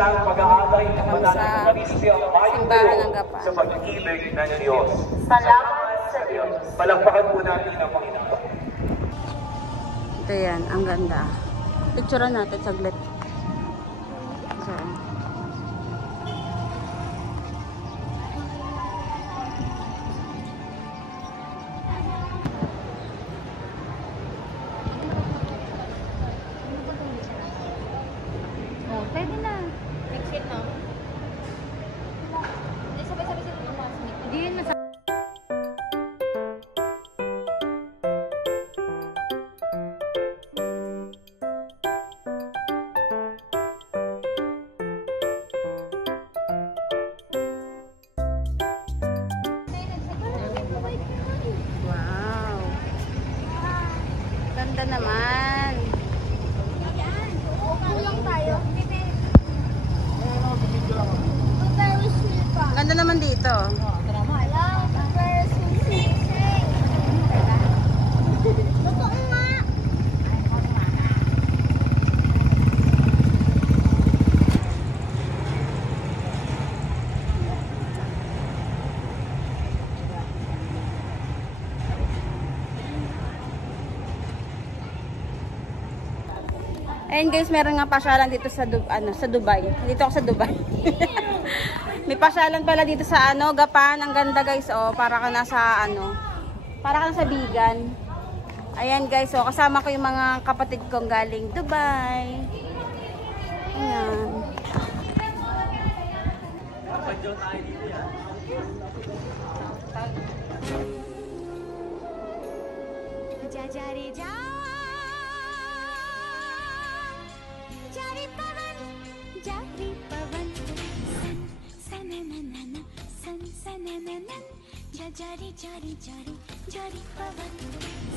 isang pag-aabay ng mananang Eucharistia ang simbahan ng Gapan sa pag-ibig ng Diyos. Salamat sa Diyos. Palakpakan po natin ang Panginoon. Ito yan, ang ganda. Picturean natin saglit. So, Pwede na. Exit na. Hindi, sabay-sabay sila ng mga sinig. Hindi yun masabay. wow. Ganda naman. Kulang tayo. Ganda naman dito. Ayun guys, meron nga pasyalan dito sa sa Dubai. Dito ako sa Dubai. May pasyalan pala dito sa Gapan. Ang ganda guys, oh, para ka nasa para ka nasa Bigan. Ayan guys, oh, kasama ko yung mga kapatid kong galing Dubai. Ayan. Jari pavan, jari pavan, san sananana, san sanananan, jari jari jari, jari pavan,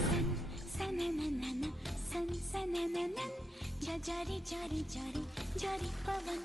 san sananana, san sanananan, jari jari jari, jari pavan.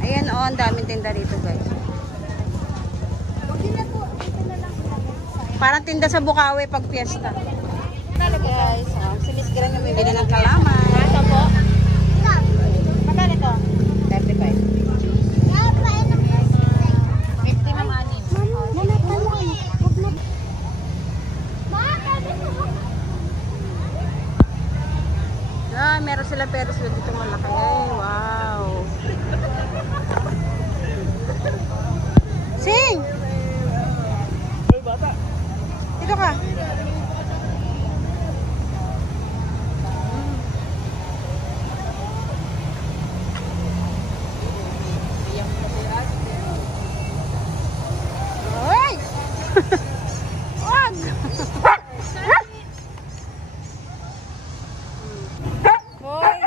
Ayan, oh, ang daming tinda dito guys. Parang tinda sa Bukawi pag fiesta. Guys, oh, si Miss Gran yung bibili ng kalaman. Ito po. Magkano ito? 35. 50 ng anim. Ah, meron sila pero sila dito malaki. Ay, wow. Sing! Dito ka. Ay! Wag! Hoy!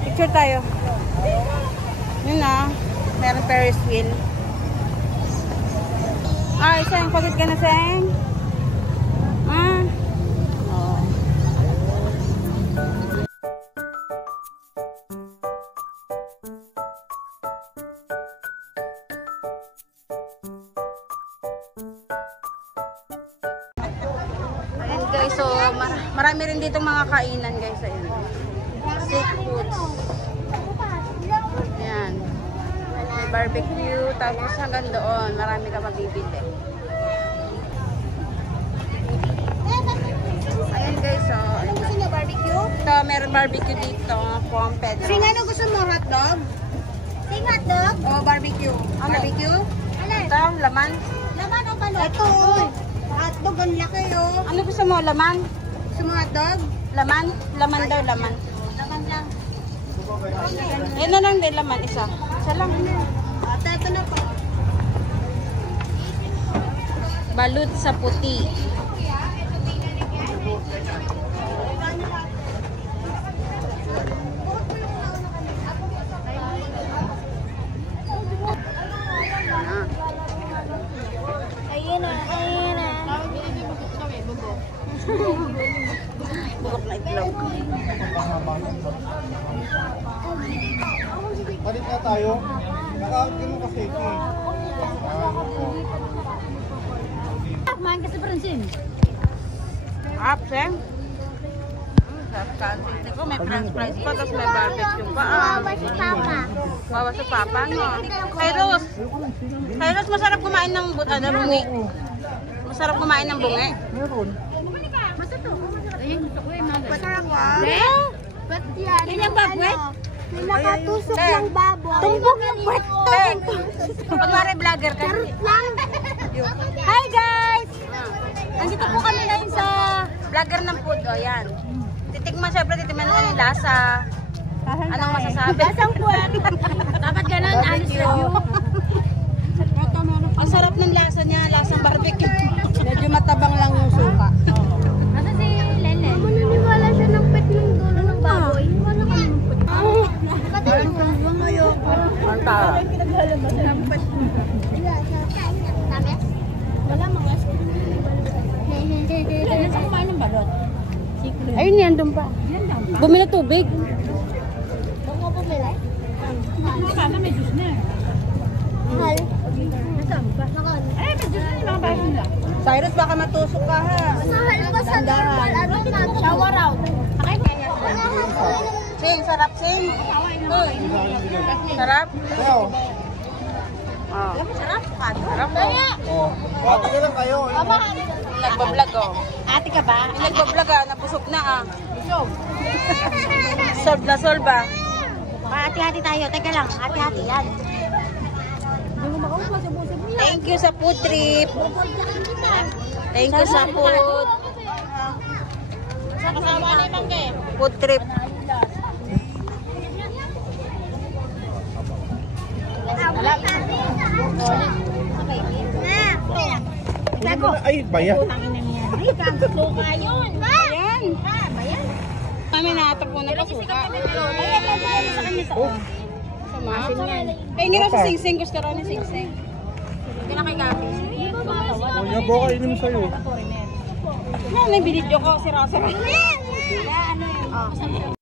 Picture tayo. Yun na. Meron Ferris wheel. Ay, Seng. Pagod ka na, Seng? Ah. Oh. Ayan guys, so marami rin ditong mga kainan guys. Ayan. Street foods. Ayan. May barbecue, tapos hanggang doon, marami ka mabibili. Ayan guys, so Gusto niyo barbecue? ito, meron barbecue dito, Juan Pedro. Sing, ano gusto mo? Hotdog? Sing, hotdog? O barbecue. Ano? Barbecue? Ano? Ito, laman. Laman o balot? Ito. hotdog, ang laki oh. Ano gusto mo? Laman? Gusto mo hotdog? Laman? Laman daw, laman. Laman lang. Yan na lang din, laman. Isa. Isa lang. Ito na po. Balut sa puti. Ayun na, ayun na. Bukok na itlog. Palit na tayo. Nakakagano kasi ito eh. Kumain ka sa Francine. Apseng. Sarap kansin. Ito may french fries pa, tapos may barbecue pa. Si Papa. Bawa sa papa, no? Kairos. Kairos, masarap kumain ng bungi. Masarap kumain ng bungi. Meron. Masarap ah. Ba't yan? Yan yung babwet? May nakatusok Eh. ng baboy. Tumbok yung puwet. Kunwari vlogger ka. Lang. Hi guys! Nandito po kami ngayon sa... Vlogger ng food, o yan. Titikman mo yung lasa. Anong masasabi? Lasang puwet. Dapat ganun, honest review. Ang sarap ng lasa niya, lasang barbecue. Medyo matabang lang yung suka. Nasa si Lelen? Maniniwala siya ng pet ng dulo ng baboy. Wala ka ng pet. Patay mo. Ayoko. Ang tara. Tamis? Wala mga. Saan kumain ng balot? Ayun yan, doon pa. Bumili tubig. Huwag mo bumili? Sana may juice na. Mahal. Nasaan ba? Eh, may juice na yung mga baso nila. Cyrus, baka matusok ka ha. Mahal ba sa normal? Ano na? Shower out. Sing, sarap sing. Uy. Sarap? Kaya oh. Oh. Sarap. Sarap po. Oh. Pati ka lang kayo. Nagbablog oh. Ate ka ba? Yung nagbablog ah, nabusog na ah. Solve na solve ah. Hati-hati tayo. Teka lang. Hati-hati yan. Thank you sa food trip. Thank you sa food. Kasama na yung mangga eh. Food trip. Ay, bayan. Ay, suka yun. Ayan. Bayan. Kami natap mo na pasuka. Ay, sa kanya sa Sama. Pahingi na sa Sing Sing. Gusto raw ni Sing Sing. Hindi na kay Gabi. Oh, yung boka inom sa'yo. Ano, may binidyo ko. Sira-sira. Ano yun?